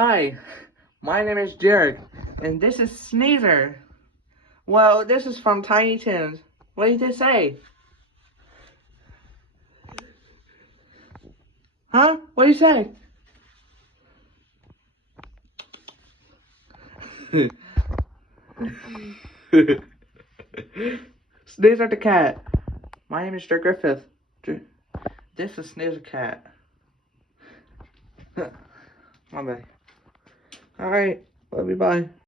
Hi, my name is Jarek, and this is Sneezer. Well, this is from Tiny Toons. What did they say? Huh? What did you say? Sneezer the cat. My name is Griffith. This is Sneezer cat. My bad. Alright, love you, bye.